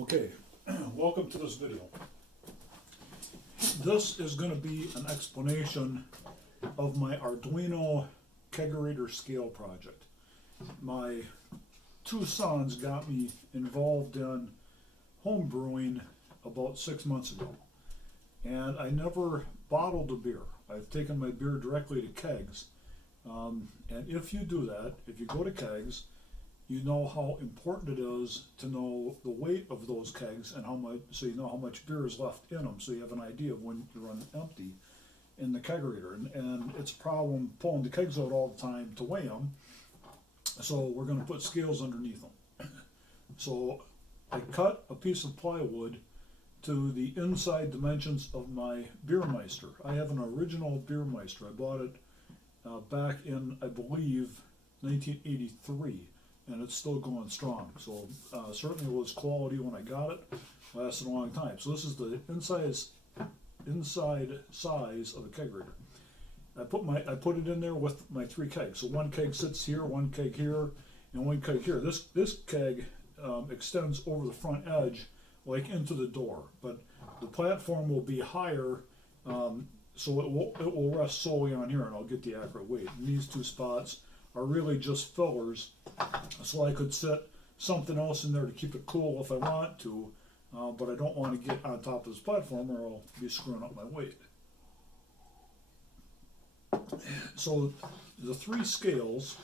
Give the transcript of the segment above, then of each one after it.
Okay, welcome to this video. This is going to be an explanation of my Arduino kegerator scale project. My two sons got me involved in home brewing about 6 months ago, and I never bottled a beer. I've taken my beer directly to kegs, and if you do that, if you go to kegs, you know how important it is to know the weight of those kegs and how much, so you know how much beer is left in them, so you have an idea of when you run empty in the kegerator. And it's a problem pulling the kegs out all the time to weigh them, so we're going to put scales underneath them. So I cut a piece of plywood to the inside dimensions of my Beermeister. I have an original Beermeister. I bought it back in, I believe, 1983. And it's still going strong. So certainly it was quality when I got it. Lasted a long time. So this is the inside size of the kegerator. I put it in there with my three kegs. So one keg sits here, one keg here, and one keg here. This keg extends over the front edge, like into the door. But the platform will be higher, so it will rest solely on here, and I'll get the accurate weight. And these two spots are really just fillers, so I could set something else in there to keep it cool if I want to, but I don't want to get on top of this platform or I'll be screwing up my weight. So the three scales,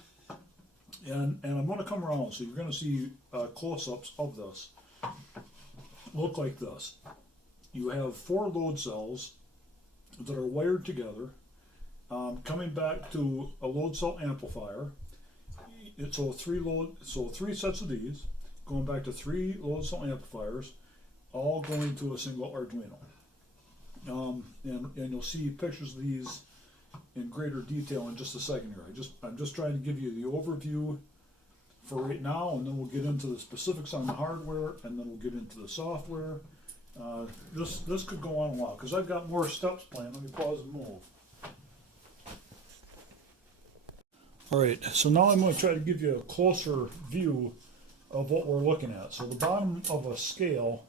and I'm going to come around, so you're going to see close-ups of this, look like this. You have 4 load cells that are wired together, coming back to a load cell amplifier. So three sets of these, going back to 3 load cell amplifiers, all going to a single Arduino. And you'll see pictures of these in greater detail in just a second here. I'm just trying to give you the overview for right now, and then we'll get into the specifics on the hardware, and then we'll get into the software. This could go on a while because I've got more steps planned. Let me pause and move. Alright, so now I'm going to try to give you a closer view of what we're looking at. So the bottom of a scale,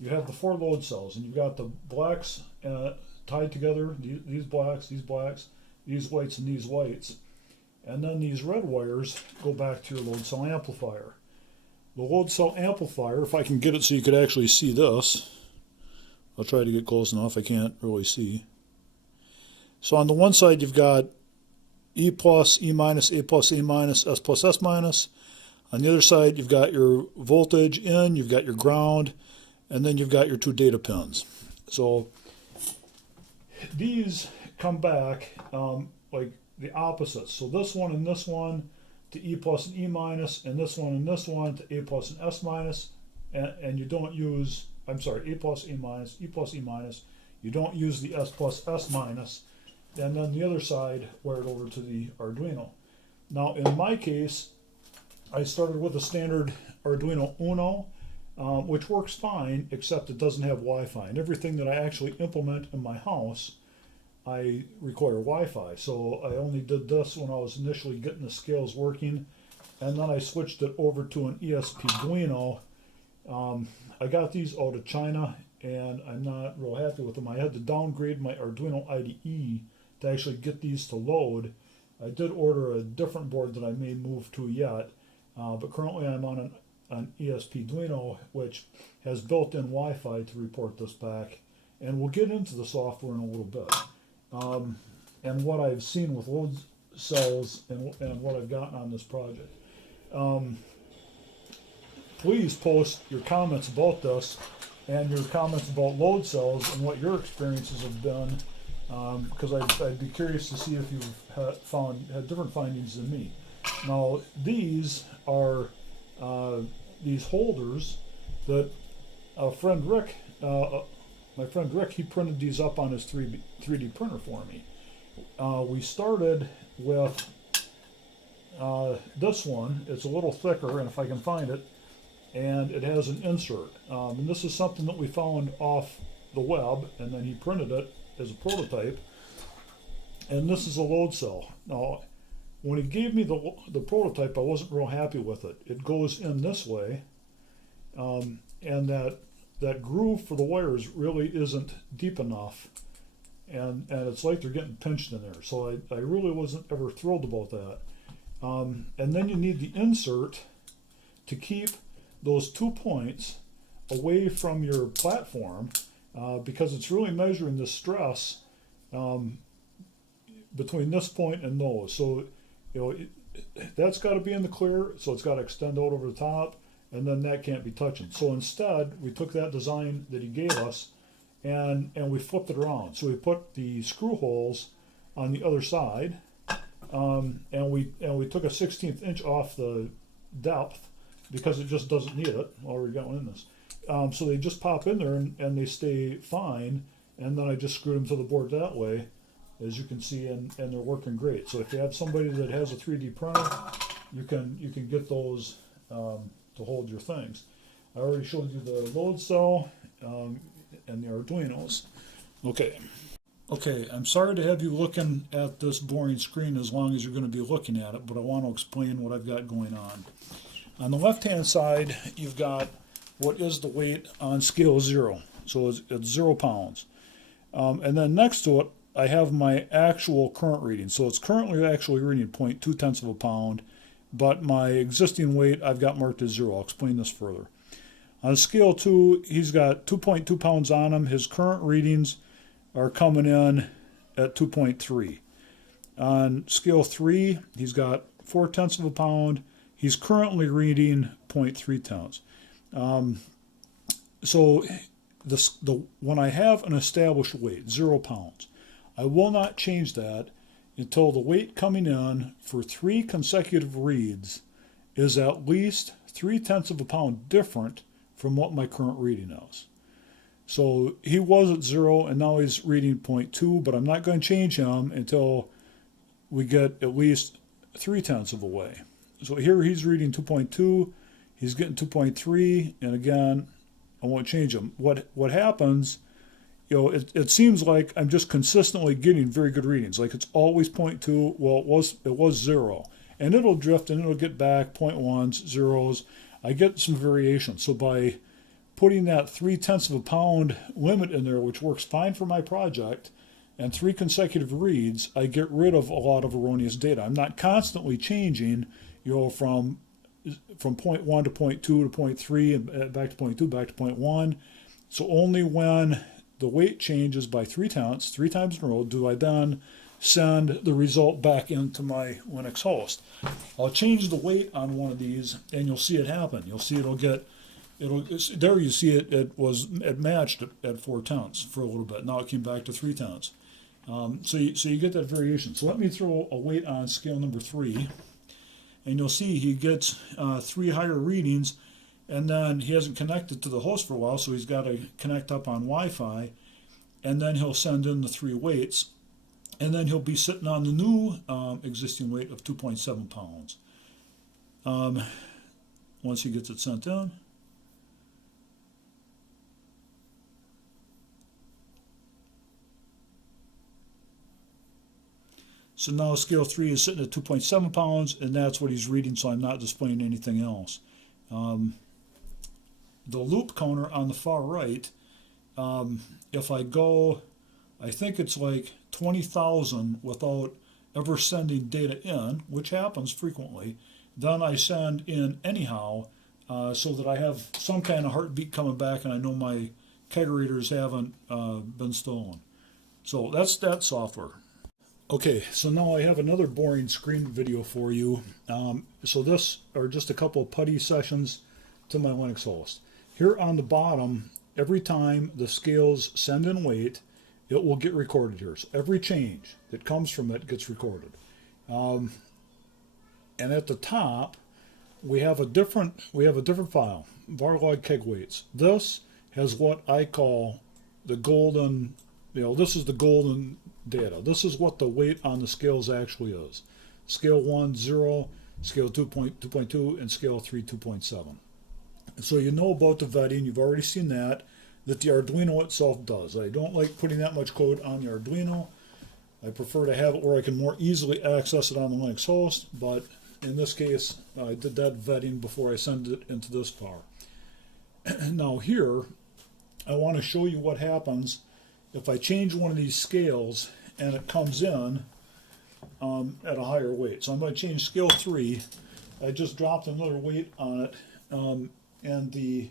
you have the 4 load cells, and you've got the blacks tied together, these blacks, these whites, and these whites. And then these red wires go back to your load cell amplifier. The load cell amplifier, if I can get it so you could actually see this, I'll try to get close enough, I can't really see. So on the one side you've got E plus, E minus, A plus, A minus, S plus, S minus. On the other side, you've got your voltage in, you've got your ground, and then you've got your 2 data pins. So these come back like the opposites. So this one and this one to E plus and E minus, and this one to A plus and S minus, and you don't use, I'm sorry, A plus, A minus, E plus, E minus. You don't use the S plus, S minus. And then the other side wired over to the Arduino. Now in my case, I started with a standard Arduino Uno, which works fine, except it doesn't have Wi-Fi. And everything that I actually implement in my house, I require Wi-Fi. So I only did this when I was initially getting the scales working, and then I switched it over to an ESP Arduino. I got these out of China, and I'm not real happy with them. I had to downgrade my Arduino IDE to actually get these to load. I did order a different board that I may move to yet, but currently I'm on an ESP Arduino, which has built-in Wi-Fi to report this back, and we'll get into the software in a little bit. And what I've seen with load cells and what I've gotten on this project. Please post your comments about this and your comments about load cells and what your experiences have been, because I'd be curious to see if you've had different findings than me. Now these are these holders that my friend Rick, he printed these up on his 3D printer for me. We started with this one. It's a little thicker, and if I can find it, and it has an insert. And this is something that we found off the web, and then he printed it as a prototype. And this is a load cell. Now, when he gave me the prototype, I wasn't real happy with it. It goes in this way, and that groove for the wires really isn't deep enough, and it's like they're getting pinched in there. So I really wasn't ever thrilled about that. And then you need the insert to keep those 2 points away from your platform, because it's really measuring the stress between this point and those. So that's got to be in the clear, so it's got to extend out over the top, and then that can't be touching. So instead, we took that design that he gave us and we flipped it around. So we put the screw holes on the other side, and we took a 1/16 inch off the depth because it just doesn't need it. Already got one in this. So they just pop in there and they stay fine, and then I just screwed them to the board that way, as you can see, and they're working great. So if you have somebody that has a 3D printer, you can get those to hold your things. I already showed you the load cell and the Arduinos. Okay, I'm sorry to have you looking at this boring screen as long as you're going to be looking at it, but I want to explain what I've got going on. On the left-hand side, you've got what is the weight on scale 0. So it's 0 pounds. And then next to it, I have my actual current reading. So it's currently actually reading 0.2 tenths of a pound, but my existing weight I've got marked as 0. I'll explain this further. On scale 2, he's got 2.2 pounds on him. His current readings are coming in at 2.3. On scale 3, he's got 4 tenths of a pound. He's currently reading 0.3 tenths. So when I have an established weight, 0 pounds, I will not change that until the weight coming in for 3 consecutive reads is at least 3 tenths of a pound different from what my current reading is. So he was at 0 and now he's reading 0.2, but I'm not going to change him until we get at least 3 tenths of a way. So here he's reading 2.2, he's getting 2.3, and again, I won't change him. What happens, it seems like I'm just consistently getting very good readings. Like it's always 0.2. Well, it was 0, and it'll drift and it'll get back 0.1s, zeros. I get some variation. So by putting that 3 tenths of a pound limit in there, which works fine for my project, and 3 consecutive reads, I get rid of a lot of erroneous data. I'm not constantly changing, from 0.1 to 0.2 to 0.3 and back to 0.2, back to 0.1. So only when the weight changes by 3 tenths, 3 times in a row, do I then send the result back into my Linux host. I'll change the weight on one of these and you'll see it happen. You'll see there you see it matched at 4 tenths for a little bit. Now it came back to 3 tenths. So you get that variation. So let me throw a weight on scale number 3. And you'll see he gets 3 higher readings, and then he hasn't connected to the host for a while, so he's got to connect up on Wi-Fi, and then he'll send in the 3 weights, and then he'll be sitting on the new existing weight of 2.7 pounds. Once he gets it sent in. So now scale 3 is sitting at 2.7 pounds, and that's what he's reading, so I'm not displaying anything else. The loop counter on the far right, if I go, I think it's like 20,000 without ever sending data in, which happens frequently, then I send in anyhow, so that I have some kind of heartbeat coming back and I know my kegerators haven't been stolen. So that's that software. Okay, so now I have another boring screen video for you. So this are just a couple of putty sessions to my Linux host. Here on the bottom, every time the scales send in weight, it will get recorded here. So every change that comes from it gets recorded. And at the top, we have a different file, varlog keg weights. This has what I call the golden, this is the golden data. This is what the weight on the scales actually is. Scale 1, 0, scale 2, 2.2, and scale 3, 2.7. So you know about the vetting, you've already seen that the Arduino itself does. I don't like putting that much code on the Arduino. I prefer to have it where I can more easily access it on the Linux host, but in this case, I did that vetting before I send it into this bar. Now here, I want to show you what happens if I change one of these scales and it comes in at a higher weight. So I'm going to change scale 3. I just dropped another weight on it, and the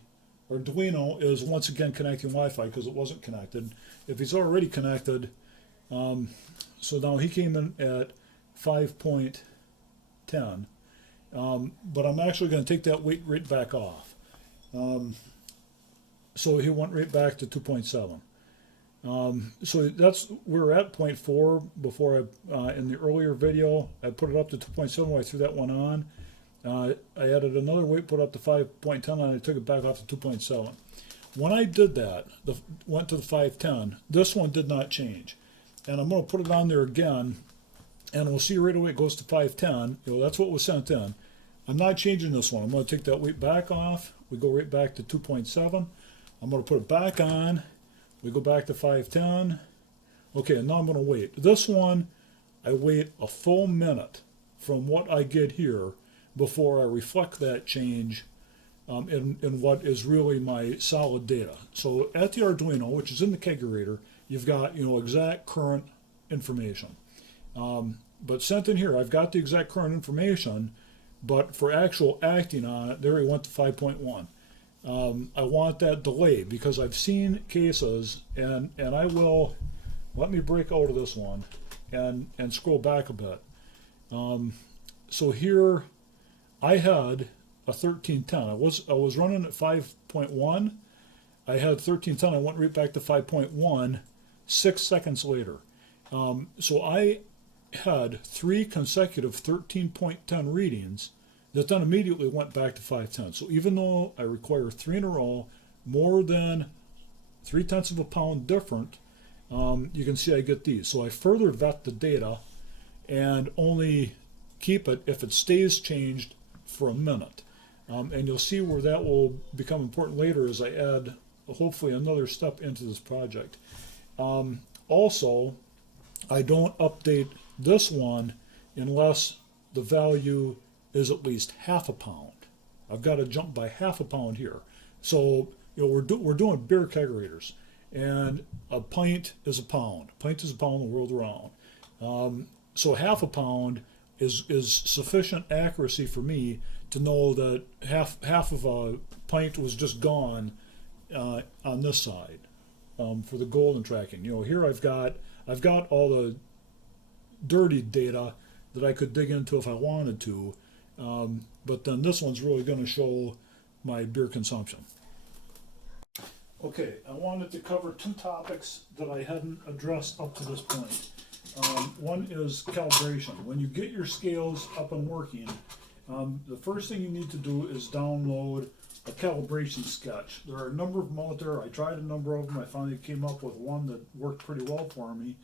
Arduino is once again connecting Wi-Fi because it wasn't connected. If he's already connected, so now he came in at 5.10, but I'm actually going to take that weight right back off. So he went right back to 2.7. So that's, we're at 0.4 before in the earlier video, I put it up to 2.7 when I threw that one on. I added another weight, put up to 5.10, and I took it back off to 2.7. When I did that, went to the 510, this one did not change. And I'm going to put it on there again, and we'll see right away it goes to 510. That's what was sent in. I'm not changing this one. I'm going to take that weight back off. We go right back to 2.7. I'm going to put it back on. We go back to 510. Okay, and now I'm going to wait. This one, I wait a full minute from what I get here before I reflect that change in what is really my solid data. So at the Arduino, which is in the kegerator, you've got exact current information. But sent in here, I've got the exact current information, but for actual acting on it, there we went to 5.1. I want that delay because I've seen cases, and I will, let me break out of this one and scroll back a bit. So here I had a 1310. I was running at 5.1. I had 1310. I went right back to 5.1 6 seconds later. So I had 3 consecutive 13.10 readings that then immediately went back to 510. So even though I require 3 in a row, more than 0.3 of a pound different, you can see I get these. So I further vet the data and only keep it if it stays changed for a minute. And you'll see where that will become important later as I add hopefully another step into this project. Also, I don't update this one unless the value is at least half a pound. I've got to jump by half a pound here. So we're doing beer kegerators, and a pint is a pound. A pint is a pound the world around. So half a pound is sufficient accuracy for me to know that half of a pint was just gone on this side for the golden tracking. Here I've got all the dirty data that I could dig into if I wanted to, but then this one's really going to show my beer consumption. Okay, I wanted to cover 2 topics that I hadn't addressed up to this point. One is calibration. When you get your scales up and working, the first thing you need to do is download a calibration sketch. There are a number of them out there. I tried a number of them. I finally came up with one that worked pretty well for me.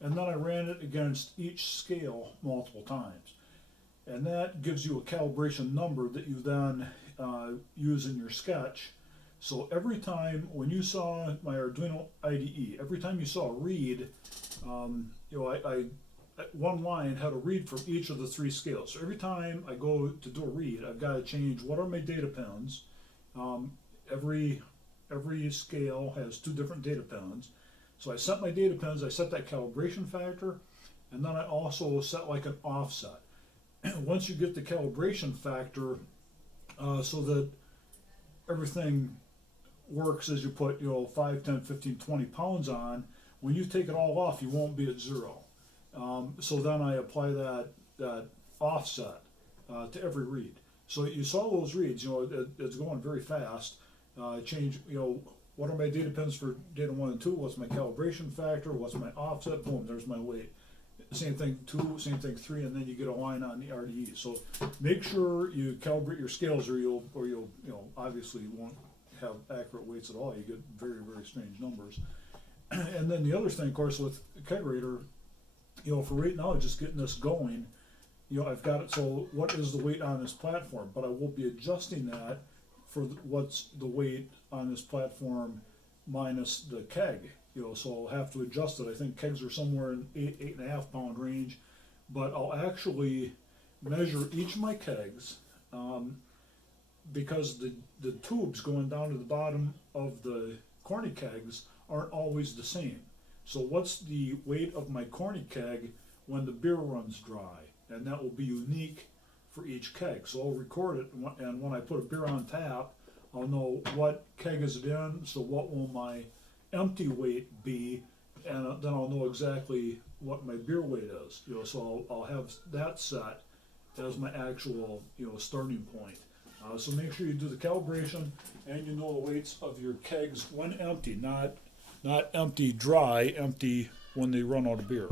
And then I ran it against each scale multiple times. And that gives you a calibration number that you then use in your sketch. So every time when you saw my Arduino IDE, every time you saw a read, one line had a read from each of the 3 scales. So every time I go to do a read, I've got to change what are my data pins. Every scale has 2 different data pins. So I set my data pins, I set that calibration factor, and then I also set like an offset. Once you get the calibration factor so that everything works as you put 5, 10, 15, 20 pounds on, when you take it all off, you won't be at 0. So then I apply that offset to every read. So you saw those reads, it's going very fast. Change, what are my data pins for data 1 and 2? What's my calibration factor? What's my offset? Boom, there's my weight. Same thing 2, same thing 3, and then you get a line on the RDE. So make sure you calibrate your scales, or you'll obviously won't have accurate weights at all. You get very, very strange numbers. And then the other thing, of course, with kegerator, for right now, just getting this going, I've got it. So what is the weight on this platform? But I will be adjusting that for what's the weight on this platform minus the keg. So I'll have to adjust it. I think kegs are somewhere in 8.5 pound range, but I'll actually measure each of my kegs because the tubes going down to the bottom of the corny kegs aren't always the same. So what's the weight of my corny keg when the beer runs dry? And that will be unique for each keg. So I'll record it, and when I put a beer on tap, I'll know what keg is it in, so what will my empty weight be, and then I'll know exactly what my beer weight is. So I'll have that set as my actual, starting point. So make sure you do the calibration and you know the weights of your kegs when empty, not empty dry, empty when they run out of beer.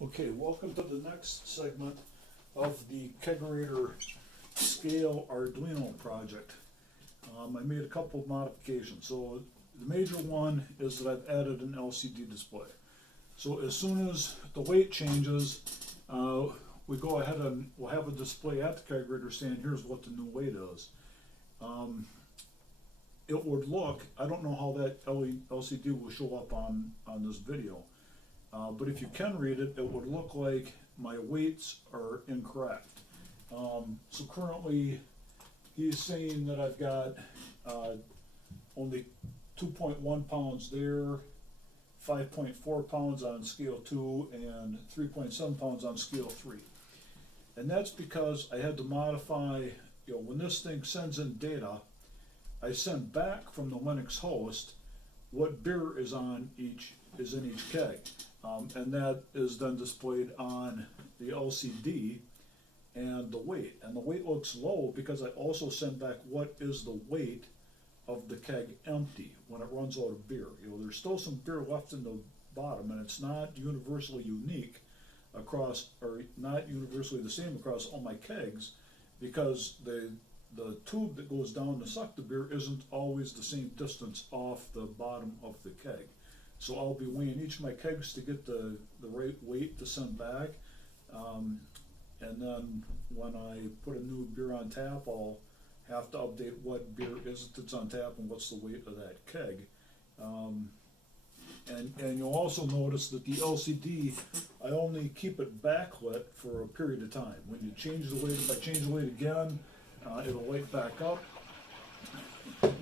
Okay, welcome to the next segment of the Kegerator scale Arduino project. I made a couple of modifications. So the major one is that I've added an LCD display. So as soon as the weight changes, we go ahead and we'll have a display at the kegerator saying here's what the new weight is. It would look, I don't know how that LCD will show up on this video, but if you can read it, it would look like my weights are incorrect. So currently he's saying that I've got only 2.1 pounds there, 5.4 pounds on scale 2, and 3.7 pounds on scale 3. And that's because I had to modify, when this thing sends in data, I send back from the Linux host what beer is in each keg. And that is then displayed on the LCD and the weight. And the weight looks low because I also send back what is the weight of the keg empty when it runs out of beer. There's still some beer left in the bottom, and it's not universally unique across, or not universally the same across all my kegs, because the tube that goes down to suck the beer isn't always the same distance off the bottom of the keg. So I'll be weighing each of my kegs to get the right weight to send back, and then when I put a new beer on tap, I'll have to update what beer is it that's on tap and what's the weight of that keg. And you'll also notice that the LCD, I only keep it backlit for a period of time. When you change the weight, if I change the weight again, it'll light back up,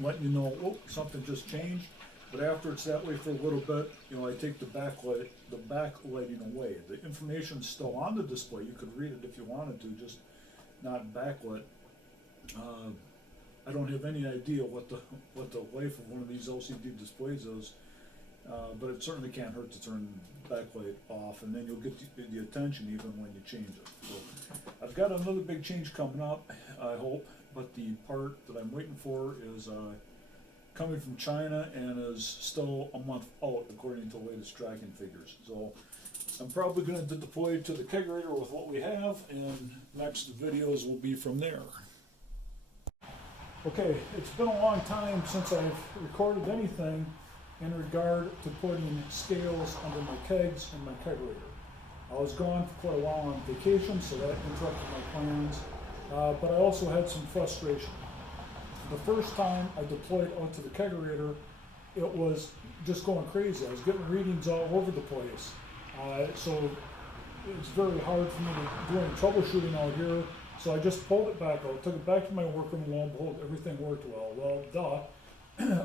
letting you know, oh, something just changed. But after it's that way for a little bit, I take the backlighting away. The information's still on the display. You could read it if you wanted to, just not backlit. I don't have any idea what the life of one of these LCD displays is, but it certainly can't hurt to turn backlight off, and then you'll get the attention even when you change it. So I've got another big change coming up, I hope, but the part that I'm waiting for is coming from China and is still a month out according to the latest tracking figures. So I'm probably going to deploy to the kegerator with what we have, and next videos will be from there. Okay, it's been a long time since I've recorded anything in regard to putting scales under my kegs and my kegerator. I was gone for quite a while on vacation, so that interrupted my plans, but I also had some frustration. The first time I deployed out to the kegerator, it was just going crazy. I was getting readings all over the place. So it's very hard for me to do any troubleshooting out here. So I just pulled it back out, took it back to my workroom, and lo and behold, everything worked well. Well,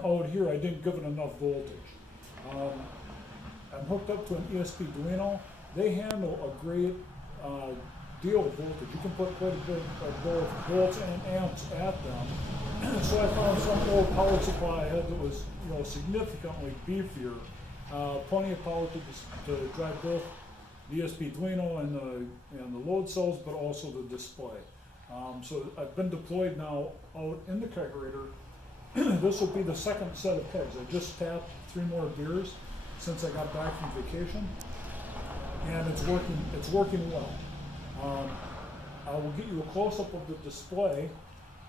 out here I didn't give it enough voltage. I'm hooked up to an ESP Arduino. They handle a great deal of voltage. You can put quite a bit of both volts and amps at them. So I found some old power supply I had that was, significantly beefier. Plenty of power to drive both the ESP Arduino and the load cells, but also the display. So I've been deployed now out in the kegerator. This will be the second set of kegs. I just tapped 3 more beers since I got back from vacation, and it's working well. I will get you a close-up of the display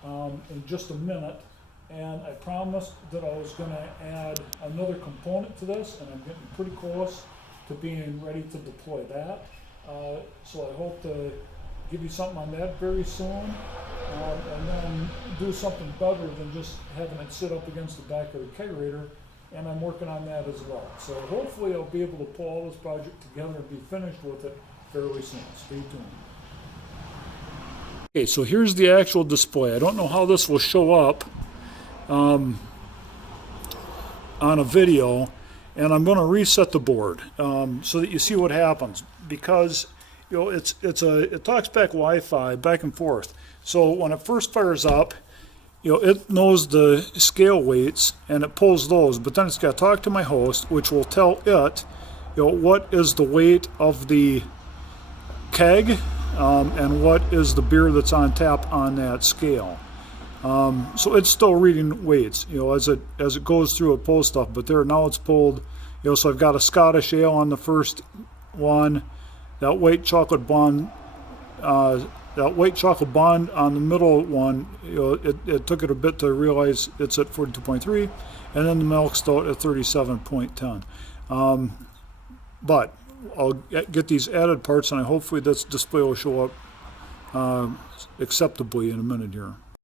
in just a minute, and I promised that I was going to add another component to this, and I'm getting pretty close to being ready to deploy that. So I hope to give you something on that very soon, and then do something better than just having it sit up against the back of the kegerator, and I'm working on that as well. So hopefully I'll be able to pull all this project together and be finished with it fairly soon. Stay tuned. Okay, so here's the actual display. I don't know how this will show up on a video, and I'm going to reset the board so that you see what happens, because you know it talks back Wi-Fi back and forth. So when it first fires up, you know, it knows the scale weights and it pulls those, but then it's got to talk to my host, which will tell it, you know, what is the weight of the keg and what is the beer that's on tap on that scale. So it's still reading weights, you know, as it goes through, it pulls stuff. But there now it's pulled, you know. So I've got a Scottish ale on the first one, that white chocolate bond on the middle one. You know, it took it a bit to realize it's at 42.3, and then the milk stout at 37.10. But I'll get these added parts, and hopefully this display will show up acceptably in a minute here.